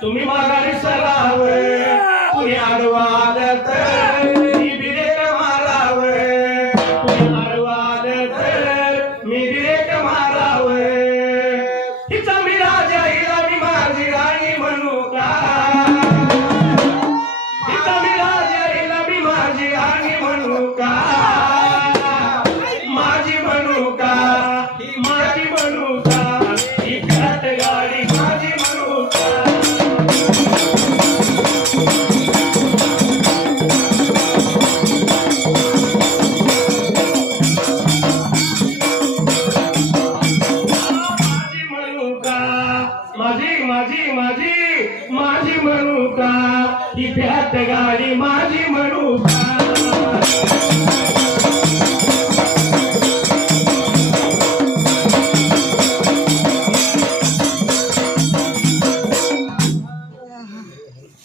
तुम्ही माघारी सराव कुणी आडवाल तर मी बिरेक माराव कुणी आडवाल तर मी बिरेक माराव हिचा मी राजा हिला मी माझी राणी म्हणू का हिचा मी राजा हिला मी माझी राणी म्हणू का माझी म्हणू का ही माझी म्हणू का ही घाट गाडी माझी म्हणू का माझी म्हणू का ही घाट गाडी माझी म्हणू का